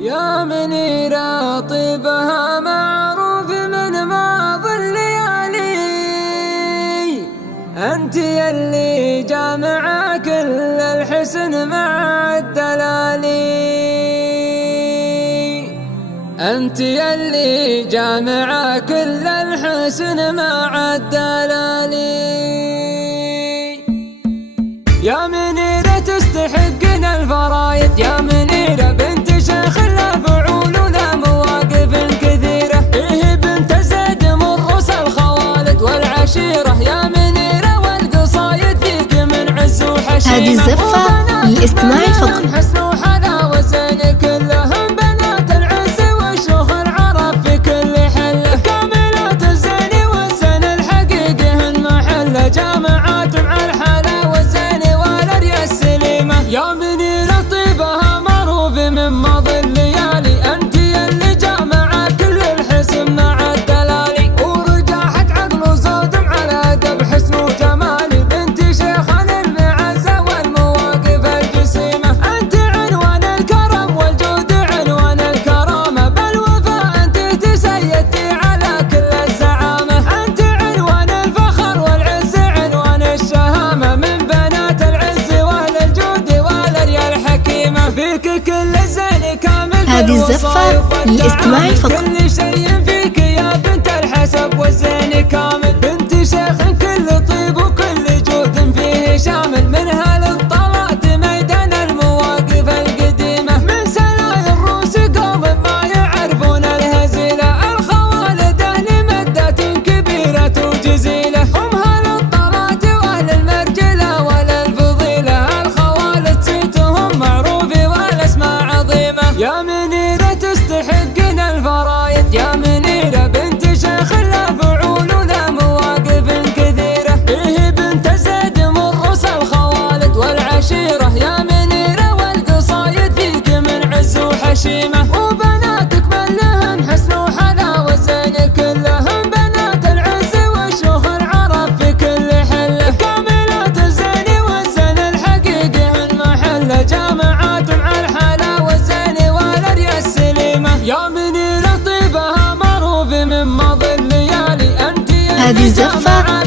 يا منيرة طيبها معروف من ماضي الليالي، أنت يلي جامعة كل الحسن مع الدلالي، أنت يلي جامعة كل الحسن مع الدلالي. يا منيرة تستحقن الفرايد، يا منيرة بنت شيخ لا فعول ولا مواقف كثيرة، إيه بنت زيد مرس الخوالد والعشيرة، يا منيرة والقصايد فيك من عز وحشيمة. هذه الزفة للاستماع فقط. حسن وحلاوة زين كلهم بنات العز وشيوخ العرب في كل حلة، كاملات الزين والزين الحقيقي هن محلة، جامعات مع الحلاوة الزين والريا السليمة. يا منيرة طيبها معروف من ماضي الليالي، أنت يلي جامعة كل الحسن مع الدلالي، ورجاحة عقل وزود مع الأدب حسن وجمالي، بنت شيخنا المعزة والمواقف الجسيمة، أنت عنوان الكرم والجود عنوان الكرامة، بالوفاء أنت تسيدتي على كل الزعامة، أنت عنوان الفخر والعز عنوان الشهامة، من بنات العز وأهل الجود والريا الحكيمة، فيك كل الزين كامل. هذه الزفة للاستماع فقط. كل شيء فيك يا بنت الحسب والزين كامل، بنت شيخ كل طيب وكل جود فيه شامل، منها للطلات ميدان المواقف القديمة، من سلاي الروس قوم ما يعرفون الهزيلة، الخوالد أهل مدة كبيرة وجزيلة، أمها للطلات وأهل المرجلة وللفضيلة، الخوالد صيتهم معروف والأسماء عظيمة. يا منيرة تستحقن الفرايد، يا منيرة بنت شيخ لا فعول ولا مواقف كثيرة، إيه بنت زيد مرس الخوالد والعشيرة، يا منيرة والقصايد فيك من عز وحشيمة، وبناتك من لهن حسن وحلاوة زين كلهم بنات العز وشيوخ العرب في كل حلة، كاملات الزين والزين الحقيقي هن محلة، جامعات مع الحلاوة الزين والريا السليمة. يا منيرة طيبها معروف من ماضي الليالي، أنت هذه الزفة